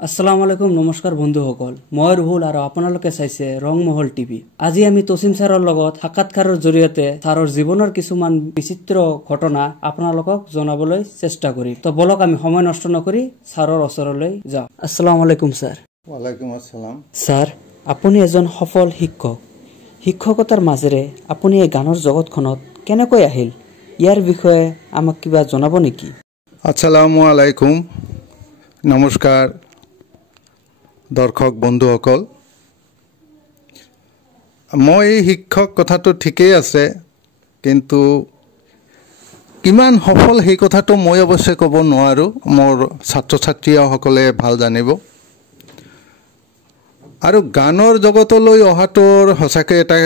আসসালামু আলাইকুম নমস্কাৰ বন্ধুসকল মই ৰুহুল আৰু আপোনালোকে চাইছে ৰংমহল টিভি। আজি আমি তছিম ছাৰৰ লগত সাক্ষাৎকাৰৰ জৰিয়তে ছাৰৰ জীৱনৰ কিছুমান বিচিত্ৰ ঘটনা আপোনালোকক জনাবলৈ চেষ্টা কৰিম। তো বলক আমি সময় নষ্ট নকৰি ছাৰৰ ওচৰলৈ যাওঁ। আসসালামু আলাইকুম ছাৰ। ওয়ালাইকুম আসসালাম। ছাৰ আপুনি এজন সফল শিক্ষক। শিক্ষকতাৰ মাজেৰে আপুনি এই গানৰ জগতখনত কেনেকৈ আহিল ইয়াৰ বিষয়ে আমাক কিবা জনাব নেকি? আসসালামু আলাইকুম, নমস্কাৰ দৰ্শক বন্ধুসকল। মই শিক্ষক কথাটো ঠিকেই আছে, কিন্তু কিমান সফল সেই কথাটো মই অৱশ্যে ক'ব নোৱাৰোঁ। মোৰ ছাত্ৰ ছাত্ৰীসকলে ভাল জানিব। আৰু গানৰ জগতলৈ অহাটোৰ সঁচাকৈ এটা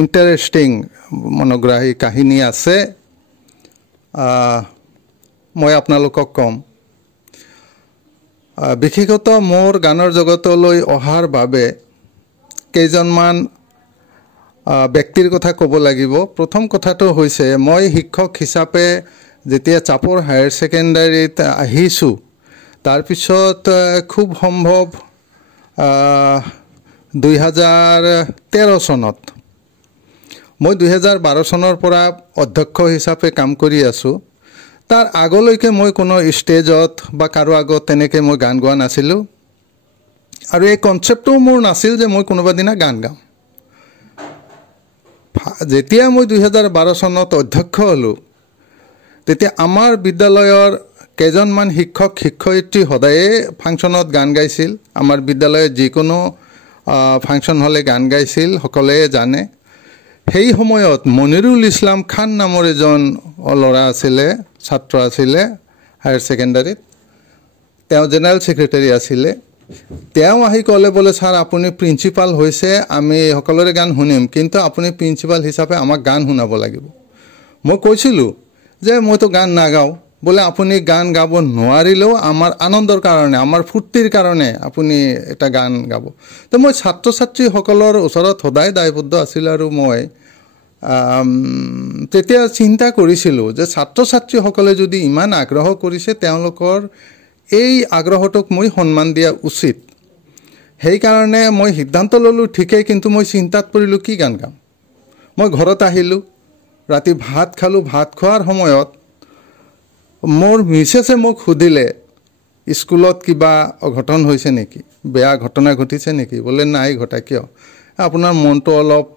ইণ্টাৰেষ্টিং মনোগ্ৰাহী কাহিনী আছে, মই আপোনালোকক ক'ম। বিশেষত মোৰ গানৰ জগতলৈ অহাৰ বাবে কেইজনমান ব্যক্তিৰ কথা ক'ব লাগিব। প্ৰথম কথাটো হৈছে মই শিক্ষক হিচাপে যেতিয়া চাপৰ হায়াৰ ছেকেণ্ডাৰীত আহিছোঁ, তাৰপিছত খুব সম্ভৱ 2013 চনত, মই 2012 চনৰ পৰা অধ্যক্ষ হিচাপে কাম কৰি আছোঁ। তাৰ আগলৈকে মই কোনো ষ্টেজত বা কাৰো আগত তেনেকৈ মই গান গোৱা নাছিলোঁ, আৰু এই কনচেপ্টটো মোৰ নাছিল যে মই কোনোবা দিনা গান গাম। যেতিয়া মই 2012 চনত অধ্যক্ষ হ'লোঁ, তেতিয়া আমাৰ বিদ্যালয়ৰ কেইজনমান শিক্ষক শিক্ষয়িত্ৰী সদায়ে ফাংচনত গান গাইছিল। আমাৰ বিদ্যালয়ত যিকোনো ফাংচন হ'লে গান গাইছিল, সকলোৱে জানে। সেই সময়ত মনিৰুল ইছলাম খান নামৰ এজন ল'ৰা আছিলে, ছাত্ৰ আছিলে হায়াৰ ছেকেণ্ডাৰীত। তেওঁ জেনেৰেল ছেক্ৰেটাৰী আছিলে। তেওঁ আহি ক'লে, বোলে ছাৰ আপুনি প্ৰিন্সিপাল হৈছে, আমি সকলোৰে গান শুনিম, কিন্তু আপুনি প্ৰিন্সিপাল হিচাপে আমাক গান শুনাব লাগিব। মই কৈছিলোঁ যে মইতো গান নাগাওঁ। বোলে আপুনি গান গাব নোৱাৰিলেও আমাৰ আনন্দৰ কাৰণে, আমাৰ ফূৰ্তিৰ কাৰণে আপুনি এটা গান গাব। তো মই ছাত্ৰ ছাত্ৰীসকলৰ ওচৰত সদায় দায়বদ্ধ আছিলোঁ, আৰু মই তেতিয়া চিন্তা কৰিছিলোঁ যে ছাত্ৰ ছাত্ৰীসকলে যদি ইমান আগ্ৰহ কৰিছে, তেওঁলোকৰ এই আগ্ৰহটোক মই সন্মান দিয়া উচিত। সেইকাৰণে মই সিদ্ধান্ত ল'লোঁ ঠিকেই, কিন্তু মই চিন্তাত পৰিলোঁ কি গান গাম। মই ঘৰত আহিলোঁ, ৰাতি ভাত খালোঁ। ভাত খোৱাৰ সময়ত মোৰ মিছেছে মোক সুধিলে, স্কুলত কিবা অঘটন হৈছে নেকি, বেয়া ঘটনা ঘটিছে নেকি? বোলে নাই ঘটা। কিয়? আপোনাৰ মনটো অলপ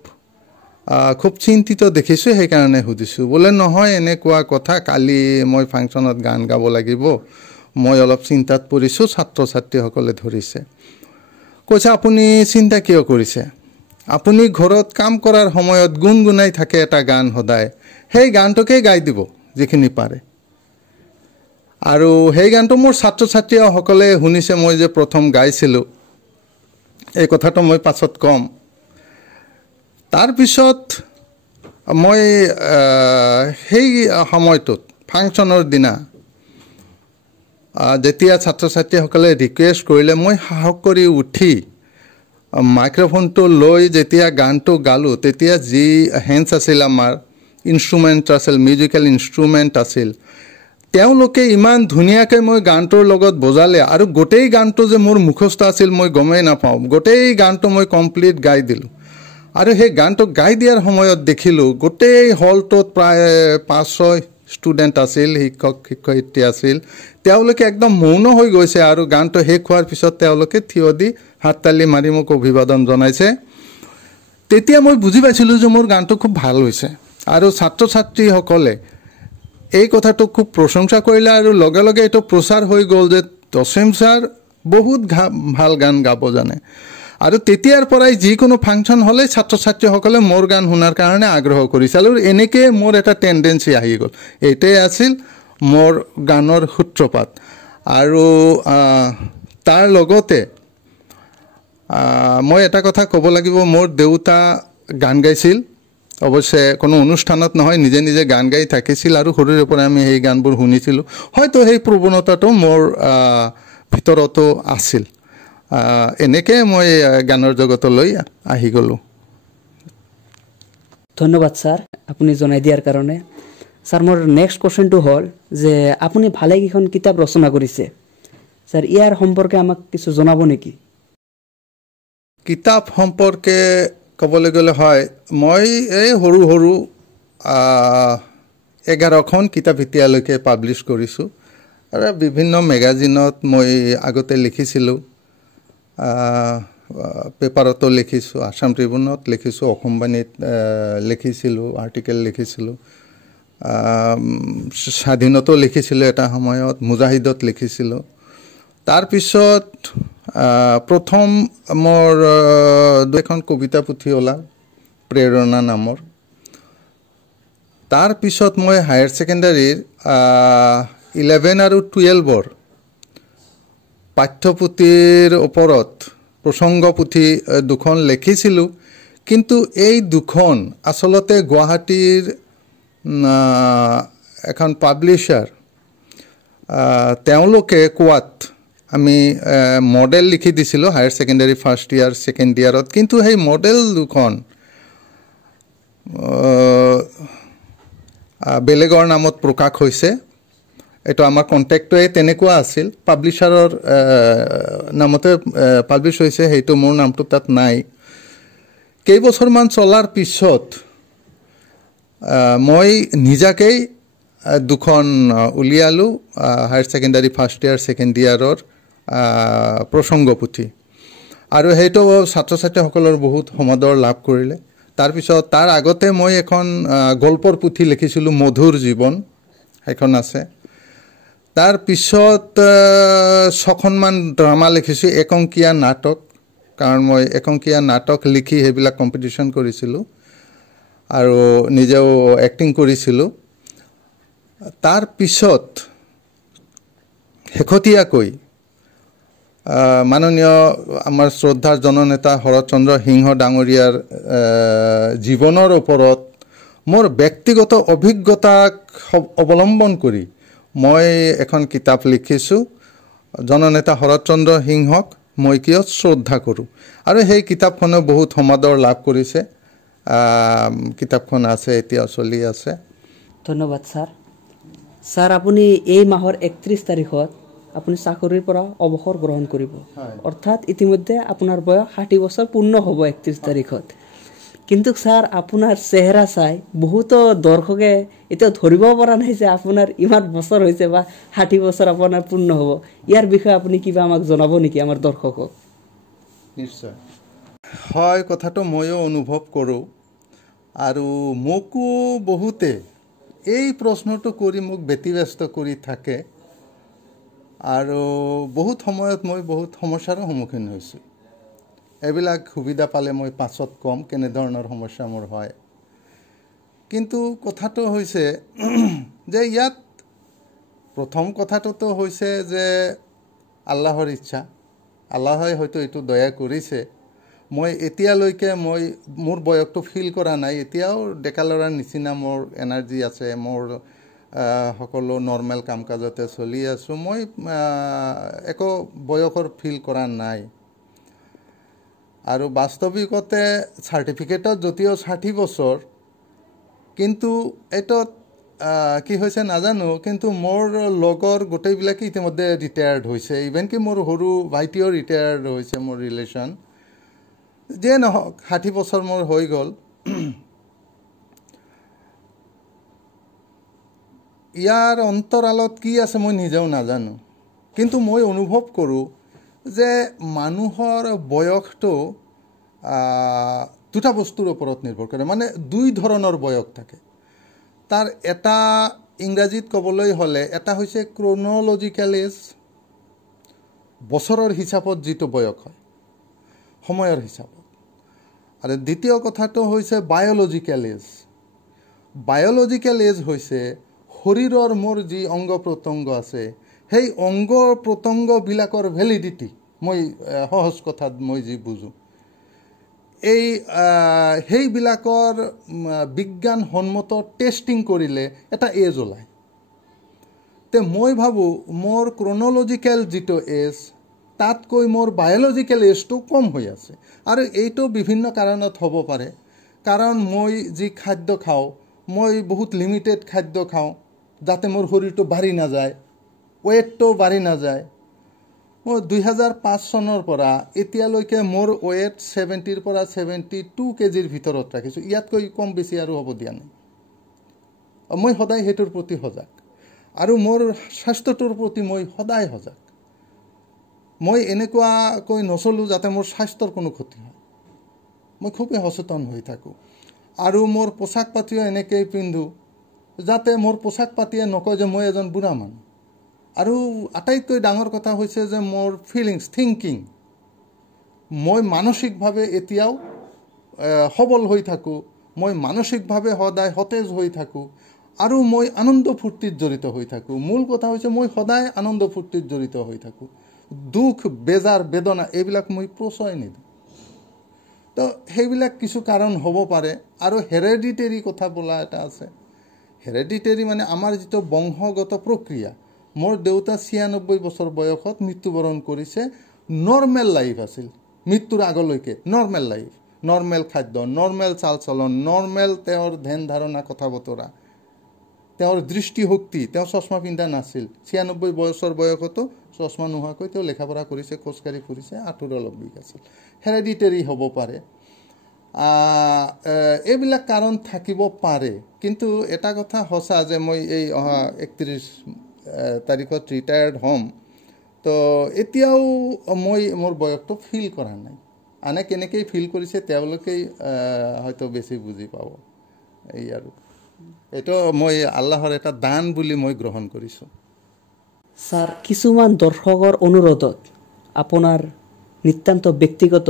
খুব চিন্তিত দেখিছোঁ, সেইকাৰণে সুধিছোঁ। বোলে নহয়, এনেকুৱা কথা, কালি মই ফাংচনত গান গাব লাগিব, মই অলপ চিন্তাত পৰিছোঁ, ছাত্ৰ ছাত্ৰীসকলে ধৰিছে। কৈছে, আপুনি চিন্তা কিয় কৰিছে? আপুনি ঘৰত কাম কৰাৰ সময়ত গুণগুণাই থাকে এটা গান সদায়, সেই গানটোকে গাই দিব যিখিনি পাৰে। আৰু সেই গানটো মোৰ ছাত্ৰ ছাত্ৰীসকলে শুনিছে, মই যে প্ৰথম গাইছিলোঁ, এই কথাটো মই পাছত ক'ম। তাৰপিছত মই সেই সময়টোত ফাংচনৰ দিনা যেতিয়া ছাত্ৰ ছাত্ৰীসকলে ৰিকুৱেষ্ট কৰিলে, মই সাহস কৰি উঠি মাইক্ৰফোনটো লৈ যেতিয়া গানটো গালোঁ, তেতিয়া যি হেণ্ডছ আছিল, আমাৰ ইনষ্ট্ৰুমেণ্ট আছিল, মিউজিকেল ইনষ্ট্ৰুমেণ্ট আছিল, তেওঁলোকে ইমান ধুনীয়াকৈ মই গানটোৰ লগত বজালে, আৰু গোটেই গানটো যে মোৰ মুখস্থ আছিল মই গমেই নাপাওঁ। গোটেই গানটো মই কমপ্লিট গাই দিলোঁ। আৰু সেই গানটো গাই দিয়াৰ সময়ত দেখিলোঁ গোটেই হলটোত প্ৰায় 5-6 ষ্টুডেণ্ট আছিল, শিক্ষক শিক্ষয়িত্ৰী আছিল। তেওঁলোকে একদম মৌন হৈ গৈছে, আৰু গানটো শেষ হোৱাৰ পিছত তেওঁলোকে থিয় দি হাততালি মাৰি মোক অভিবাদন জনাইছে। তেতিয়া মই বুজি পাইছিলোঁ যে মোৰ গানটো খুব ভাল হৈছে, আৰু ছাত্ৰ ছাত্ৰীসকলে এই কথাটো খুব প্ৰশংসা কৰিলে, আৰু লগে লগে এইটো প্ৰচাৰ হৈ গ'ল যে তছিম ছাৰ বহুত ভাল গান গাব জানে। আৰু তেতিয়াৰ পৰাই যিকোনো ফাংচন হ'লে ছাত্ৰ ছাত্ৰীসকলে মোৰ গান শুনাৰ কাৰণে আগ্ৰহ কৰিছিল, আৰু এনেকৈ মোৰ এটা টেণ্ডেঞ্চি আহি গ'ল। এইটোৱে আছিল মোৰ গানৰ সূত্ৰপাত। আৰু তাৰ লগতে মই এটা কথা ক'ব লাগিব, মোৰ দেউতা গান গাইছিল। অৱশ্যে কোনো অনুষ্ঠানত নহয়, নিজে নিজে গান গাই থাকিছিল, আৰু সৰুৰে পৰা আমি সেই গানবোৰ শুনিছিলোঁ। হয়তো সেই প্ৰৱণতাটো মোৰ ভিতৰতো আছিল। এনেকৈ মই গানৰ জগতলৈ আহি গ'লোঁ। ধন্যবাদ ছাৰ, আপুনি জনাই দিয়াৰ কাৰণে। ছাৰ, মোৰ নেক্সট কুৱেশ্যনটো হ'ল যে আপুনি ভালেকেইখন কিতাপ ৰচনা কৰিছে, স্যাৰ ইয়াৰ সম্পৰ্কে আমাক কিছু জনাব নেকি? কিতাপ সম্পৰ্কে ক'বলৈ গ'লে হয়, মই এই সৰু সৰু 11খন কিতাপ এতিয়ালৈকে পাব্লিছ কৰিছোঁ আৰু বিভিন্ন মেগাজিনত মই আগতে লিখিছিলোঁ, পেপাৰতো লিখিছোঁ, আছাম ট্ৰিবিউনত লিখিছোঁ, অসমবাণীত লিখিছিলোঁ, আৰ্টিকেল লিখিছিলোঁ, স্বাধীনতো লিখিছিলোঁ, এটা সময়ত মুজাহিদত লিখিছিলোঁ। তাৰপিছত প্ৰথম মোৰ দুখন কবিতা পুথি ওলাল প্ৰেৰণা নামৰ। তাৰপিছত মই হায়াৰ ছেকেণ্ডাৰীৰ 11 আৰু 12ৰ পাঠ্যপুথিৰ ওপৰত প্ৰসংগ পুথি দুখন লিখিছিলোঁ, কিন্তু এই দুখন আচলতে গুৱাহাটীৰ এখন পাব্লিশ্বাৰ তেওঁলোকে কোৱাত আমি মডেল লিখি দিছিলোঁ higher secondary first year second ইয়াৰত, কিন্তু সেই মডেল দুখন বেলেগৰ নামত প্ৰকাশ হৈছে। এইটো আমাৰ কণ্টেক্টটোৱে তেনেকুৱা আছিল, পাব্লিশ্বাৰৰ নামতে পাব্লিছ হৈছে, সেইটো মোৰ নামটো তাত নাই। কেইবছৰমান চলাৰ পিছত মই নিজাকেই দুখন উলিয়ালোঁ higher secondary first year second ইয়াৰৰ প্ৰসংগ পুথি, আৰু সেইটো ছাত্ৰ ছাত্ৰীসকলৰ বহুত সমাদৰ লাভ কৰিলে। তাৰপিছত তাৰ আগতে মই এখন গল্পৰ পুথি লিখিছিলোঁ, মধুৰ জীৱন, সেইখন আছে। তাৰপিছত 6খনমান ড্ৰামা লিখিছোঁ, একাংকিয়া নাটক, কাৰণ মই একাংকিয়া নাটক লিখি সেইবিলাক কম্পিটিশ্যন কৰিছিলোঁ আৰু নিজেও এক্টিং কৰিছিলোঁ। তাৰপিছত শেহতীয়াকৈ মাননীয় আমাৰ শ্ৰদ্ধাৰ জননেতা শৰৎচন্দ্ৰ সিংহ ডাঙৰীয়াৰ জীৱনৰ ওপৰত মোৰ ব্যক্তিগত অভিজ্ঞতাক অৱলম্বন কৰি মই এখন কিতাপ লিখিছোঁ, জননেতা শৰৎচন্দ্ৰ সিংহক মই কিয় শ্ৰদ্ধা কৰোঁ, আৰু সেই কিতাপখনে বহুত সমাদৰ লাভ কৰিছে। কিতাপখন আছে, এতিয়া চলি আছে। ধন্যবাদ স্যাৰ। স্যাৰ আপুনি এই মাহৰ 31 তাৰিখত আপুনি চাকৰিৰ পৰা অৱসৰ গ্ৰহণ কৰিব, অৰ্থাৎ ইতিমধ্যে আপোনাৰ বয়স 60 বছৰ পূৰ্ণ হ'ব 31 তাৰিখত। কিন্তু স্যাৰ আপোনাৰ চেহেৰা চাই বহুতো দৰ্শকে এতিয়া ধৰিব পৰা নাই যে আপোনাৰ ইমান বছৰ হৈছে বা 60 বছৰ আপোনাৰ পূৰ্ণ হ'ব। ইয়াৰ বিষয়ে আপুনি কিবা আমাক জনাব নেকি আমাৰ দৰ্শকক? নিশ্চয় হয়, কথাটো ময়ো অনুভৱ কৰোঁ, আৰু মোকো বহুতে এই প্ৰশ্নটো কৰি মোক ব্যতিব্যস্ত কৰি থাকে, আৰু বহুত সময়ত মই বহুত সমস্যাৰো সন্মুখীন হৈছোঁ। এইবিলাক সুবিধা পালে মই পাছত ক'ম কেনেধৰণৰ সমস্যা মোৰ হয়। কিন্তু কথাটো হৈছে যে ইয়াত প্ৰথম কথাটোতো হৈছে যে আল্লাহৰ ইচ্ছা, আল্লাহে হয়তো এইটো দয়া কৰিছে। মই এতিয়ালৈকে মোৰ বয়সটো ফিল কৰা নাই, এতিয়াও ডেকা ল'ৰাৰ নিচিনা মোৰ এনাৰ্জি আছে, মোৰ সকলো নৰ্মেল কাম কাজতে চলি আছোঁ, মই একো বয়সৰ ফিল কৰা নাই। আৰু বাস্তৱিকতে চাৰ্টিফিকেটত যদিও 60 বছৰ, কিন্তু এইটোত কি হৈছে নাজানো, কিন্তু মোৰ লগৰ গোটেইবিলাকে ইতিমধ্যে ৰিটায়াৰ্ড হৈছে, ইভেন কি মোৰ সৰু ভাইটিও ৰিটায়াৰ্ড হৈছে মোৰ ৰিলেশ্যন। যিয়ে নহওক 60 বছৰ মোৰ হৈ গ'ল। ইয়াৰ অন্তৰালত কি আছে মই নিজেও নাজানো, কিন্তু মই অনুভৱ কৰোঁ যে মানুহৰ বয়সটো দুটা বস্তুৰ ওপৰত নিৰ্ভৰ কৰে, মানে দুই ধৰণৰ বয়স থাকে। তাৰ এটা ইংৰাজীত ক'বলৈ হ'লে এটা হৈছে ক্ৰন'লজিকেল এজ, বছৰৰ হিচাপত যিটো বয়স হয় সময়ৰ হিচাপত, আৰু দ্বিতীয় কথাটো হৈছে বায়'লজিকেল এজ। বায়'লজিকেল এজ হৈছে শৰীৰৰ মোৰ যি অংগ প্ৰত্যংগ আছে, সেই অংগ প্ৰত্যংগবিলাকৰ ভেলিডিটি, মই সহজ কথাত মই যি বুজোঁ, সেইবিলাকৰ বিজ্ঞানসন্মত টেষ্টিং কৰিলে এটা এজ ওলায়। তে মই ভাবোঁ মোৰ ক্ৰন'লজিকেল যিটো এজ তাতকৈ মোৰ বায়'লজিকেল এজটো কম হৈ আছে, আৰু এইটো বিভিন্ন কাৰণত হ'ব পাৰে। কাৰণ মই যি খাদ্য খাওঁ, মই বহুত লিমিটেড খাদ্য খাওঁ, যাতে মোৰ শৰীৰটো বাঢ়ি নাযায়, ৱেটটো বাঢ়ি নাযায়। মই 2005 চনৰ পৰা এতিয়ালৈকে মোৰ ৱেট 70 পৰা 72 কেজিৰ ভিতৰত ৰাখিছোঁ। ইয়াতকৈ কম বেছি আৰু হ'ব দিয়া নাই। মই সদায় সেইটোৰ প্ৰতি সজাগ আৰু মোৰ স্বাস্থ্যটোৰ প্ৰতি মই সদায় সজাগ। মই এনেকুৱাকৈ নচলোঁ যাতে মোৰ স্বাস্থ্যৰ কোনো ক্ষতি হয়। মই খুবেই সচেতন হৈ থাকোঁ আৰু মোৰ পোচাক পাতিও এনেকৈ পিন্ধোঁ যাতে মোৰ পোচাক পাতিয়ে নকয় যে মই এজন বুঢ়া মানুহ। আৰু আটাইতকৈ ডাঙৰ কথা হৈছে যে মোৰ ফিলিংছ থিংকিং, মই মানসিকভাৱে এতিয়াও সবল হৈ থাকোঁ, মই মানসিকভাৱে সদায় সতেজ হৈ থাকোঁ আৰু মই আনন্দ ফূৰ্তিত জড়িত হৈ থাকোঁ। মূল কথা হৈছে মই সদায় আনন্দ ফূৰ্তিত জড়িত হৈ থাকোঁ। দুখ বেজাৰ বেদনা এইবিলাক মই প্ৰশ্ৰয় নিদিওঁ। তো সেইবিলাক কিছু কাৰণ হ'ব পাৰে। আৰু হেৰেডিটেৰী কথা বোলা এটা আছে। হেৰেডিটেৰী মানে আমাৰ যিটো বংশগত প্ৰক্ৰিয়া। মোৰ দেউতা 96 বছৰ বয়সত মৃত্যুবৰণ কৰিছে। নৰ্মেল লাইফ আছিল, মৃত্যুৰ আগলৈকে নৰ্মেল লাইফ, নৰ্মেল খাদ্য, নৰ্মেল চাল চলন, নৰ্মেল তেওঁৰ ধ্যান ধাৰণা কথা বতৰা, তেওঁৰ দৃষ্টিশক্তি। তেওঁ চশমা পিন্ধা নাছিল। 96 বছৰ বয়সতো চশমা নোহোৱাকৈ তেওঁ লেখা পঢ়া কৰিছে, খোজকাঢ়ি ফুৰিছে, আঁঠুৰ অলপ বিষ আছিল। হেৰেডিটেৰী হ'ব পাৰে। এইবিলাক কাৰণ থাকিব পাৰে। কিন্তু এটা কথা সঁচা যে মই এই অহা 31 তাৰিখত ৰিটায়াৰ্ড হ'ম। তো এতিয়াও মই মোৰ বয়সটো ফিল কৰা নাই। আনে কেনেকৈ ফিল কৰিছে তেওঁলোকেই হয়তো বেছি বুজি পাব। এই আৰু এইটো মই আল্লাহৰ এটা দান বুলি মই গ্ৰহণ কৰিছোঁ। স্যাৰ, কিছুমান দৰ্শকৰ অনুৰোধত আপোনাৰ নিতান্ত ব্যক্তিগত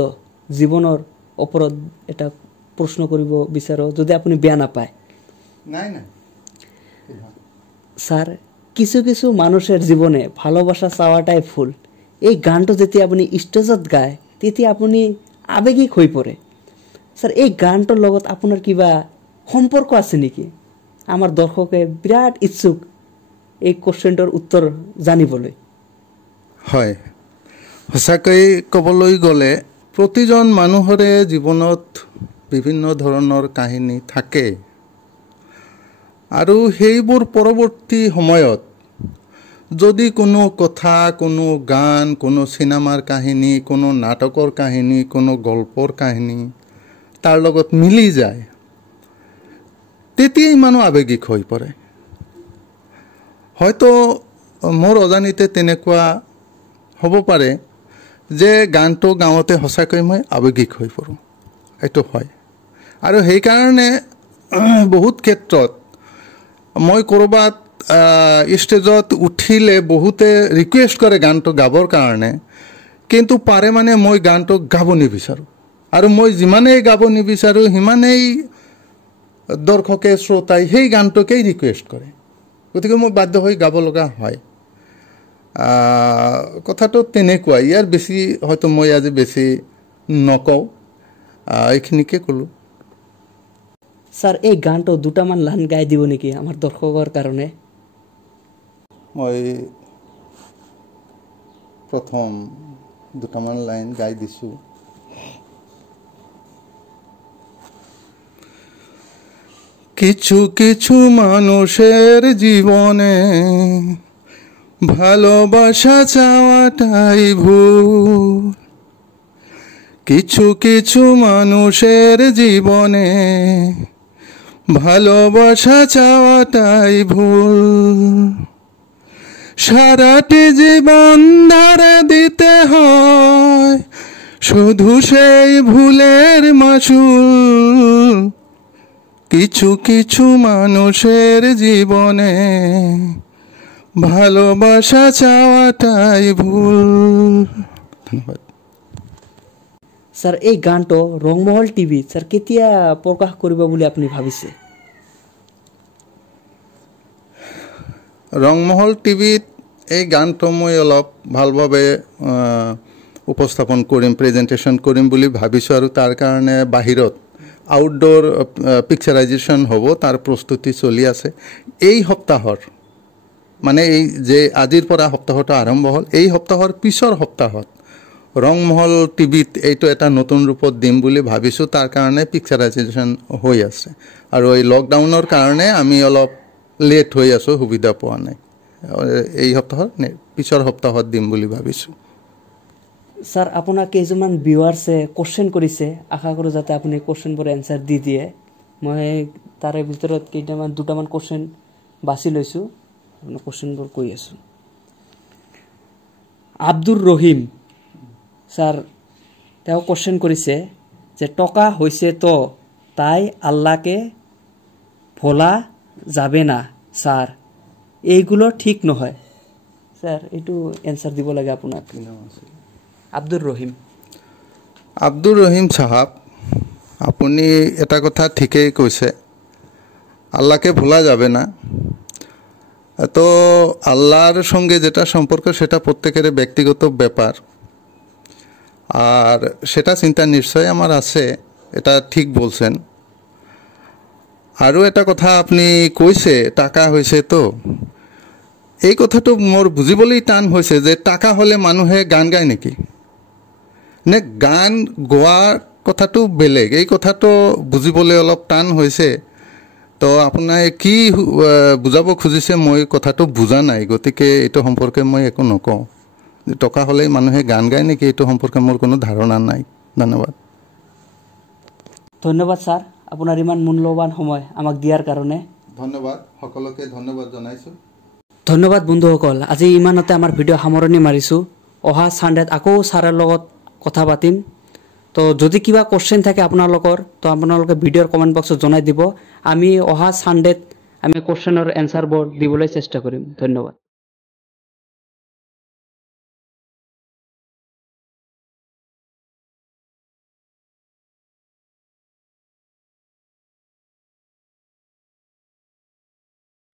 জীৱনৰ ওপৰত এটা প্ৰশ্ন কৰিব বিচাৰোঁ, যদি আপুনি বেয়া নাপায়। নাই নাই স্যার, কিছু কিছু মানুষের জীবনে ভালোবাসা চাওয়াটাই ভুল। এই গানটো যেতিয়া আপুনি ষ্টেজত গায় তেতিয়া আপুনি আবেগিক হৈ পৰে। স্যাৰ, এই গানটোৰ লগত আপোনাৰ কিবা সম্পৰ্ক আছে নেকি? আমাৰ দৰ্শকে বিৰাট ইচ্ছুক এই কোৱেশ্চনটোৰ উত্তৰ জানিবলৈ। হয়, সঁচাকৈ ক'বলৈ গ'লে প্ৰতিজন মানুহৰে জীৱনত বিভিন্ন ধৰণৰ কাহিনী থাকে আৰু সেইবোৰ পৰৱৰ্তী সময়ত যদি কোনো কথা, কোনো গান, কোনো চিনেমাৰ কাহিনী, কোনো নাটকৰ কাহিনী, কোনো গল্পৰ কাহিনী তাৰ লগত মিলি যায়, তেতিয়াই মানুহ আৱেগিক হৈ পৰে। হয়তো মোৰ অজানিতে তেনেকুৱা হ'ব পাৰে যে গানটো গাওঁতে সঁচাকৈ মই আৱেগিক হৈ পৰোঁ। এইটো হয়। আৰু সেইকাৰণে বহুত ক্ষেত্ৰত মই ক'ৰবাত ষ্টেজত উঠিলে বহুতে ৰিকুৱেষ্ট কৰে গানটো গাবৰ কাৰণে, কিন্তু পাৰে মানে মই গানটো গাব নিবিচাৰোঁ। আৰু মই যিমানেই গাব নিবিচাৰোঁ সিমানেই দৰ্শকে শ্ৰোতাই সেই গানটোকেই ৰিকুৱেষ্ট কৰে। গতিকে মই বাধ্য হৈ গাব লগা হয়। কথাটো তেনেকুৱা। ইয়াৰ বেছি হয়তো মই আজি বেছি নকওঁ, এইখিনিকে ক'লোঁ। স্যাৰ, এই গানটো দুটামান লাইন গাই দিব নেকি আমাৰ দৰ্শকৰ কাৰণে? মই প্ৰথম দুটামান লাইন গাই দিছোঁ। কিছু কিছু মানুষের জীবনে ভালোবাসা চাওয়াটাই ভুল। কিছু কিছু মানুষের জীবনে ভালোবাসা চাওয়াটাই ভুল। সারাটি জীবন ধারে দিতে হয় শুধু সেই ভুলের মাসুল। কিছু কিছু মানুষের জীবনে ভালোবাসা চাওয়াটাই ভুল। ধন্যবাদ। স্যার, এই গানটো ৰংমহল টিভিত স্যাৰ কেতিয়া প্ৰকাশ কৰিব বুলি আপুনি ভাবিছে? ৰংমহল টিভিত এই গানটো মই অলপ ভালভাৱে উপস্থাপন কৰিম, প্ৰেজেণ্টেশ্যন কৰিম বুলি ভাবিছোঁ। আৰু তাৰ কাৰণে বাহিৰত আউটডোৰ পিকচাৰাইজেশ্যন হ'ব, তাৰ প্ৰস্তুতি চলি আছে। এই সপ্তাহৰ মানে এই যে আজিৰ পৰা সপ্তাহটো আৰম্ভ হ'ল, এই সপ্তাহৰ পিছৰ সপ্তাহত ৰংমহল টিভিত এইটো এটা নতুন ৰূপত দিম বুলি ভাবিছোঁ। তাৰ কাৰণে পিকচাৰাইজেশ্যন হৈ আছে। আৰু এই লকডাউনৰ কাৰণে আমি অলপ লেট হৈ আছোঁ, সুবিধা পোৱা নাই। এই সপ্তাহৰ পিছৰ সপ্তাহত দিম বুলি ভাবিছোঁ। স্যাৰ আপোনাৰ কেইজনমান ভিউৱাৰ্ছে কোশ্চেন কৰিছে, আশা কৰোঁ যাতে আপুনি কোশ্চেনবোৰ এনচাৰ দি দিয়ে। মই তাৰে ভিতৰত দুটামান কোশ্চেন বাছি লৈছোঁ, আপোনাৰ কোশ্চেনবোৰ কৈ আছোঁ। আব্দুৰ ৰহিম স্যাৰ তেওঁ কোশ্চেন কৰিছে যে টকা হৈছে তো তাই আল্লাহকে ভোলা যাবে না স্যাৰ, এইগুলো ঠিক নহয়। স্যাৰ এইটো এনচাৰ দিব লাগে আপোনাক। আব্দুর রহিম। আব্দুর রহিম সাহাব, আপনি এটা কথা ঠিকই কৈছে, আল্লাহকে ভোলা যাবে না। তো আল্লাহর সঙ্গে যেটা সম্পর্ক সেটা প্রত্যেকের ব্যক্তিগত ব্যাপার, আর সেটা চিন্তা নিশ্চয় আমার আছে, এটা ঠিক বলছেন। আৰু এটা কথা আপনি কৈছে টাকা হৈছে তো, এই কথাটো মোৰ বুজিবলৈ টান হৈছে যে টাকা হলে মানুহে গান গায় নেকি, নে গান গোৱাৰ কথাটো বেলেগ, এই কথাটো বুজিবলৈ অলপ টান হৈছে। তো আপোনাৰ কি বুজাব খুজিছে মই কথাটো বুজা নাই, গতিকে এইটো সম্পৰ্কে মই একো নকওঁ। টকা হলে মানুহে গান গায় নেকি এইটো সম্পৰ্কে মোৰ কোনো ধাৰণা নাই। ধন্যবাদ। ধন্যবাদ স্যাৰ, আপোনাৰ ইমান মূল্যৱান সময় আমাক দিয়াৰ কাৰণে। ধন্যবাদ, সকলোকে ধন্যবাদ জনাইছোঁ। ধন্যবাদ বন্ধুসকল, আজি ইমানতে আমাৰ ভিডিঅ' সামৰণি মাৰিছোঁ। অহা ছানডেত আকৌ ছাৰৰ লগত কথা পাতিম। তো যদি কিবা কোশ্চেন থাকে আপোনালোকৰ, তো আপোনালোকে ভিডিঅ'ৰ কমেণ্ট বক্সত জনাই দিব। আমি অহা ছানডেত আমি কোশ্চেনৰ এনচাৰবোৰ দিবলৈ চেষ্টা কৰিম। ধন্যবাদ।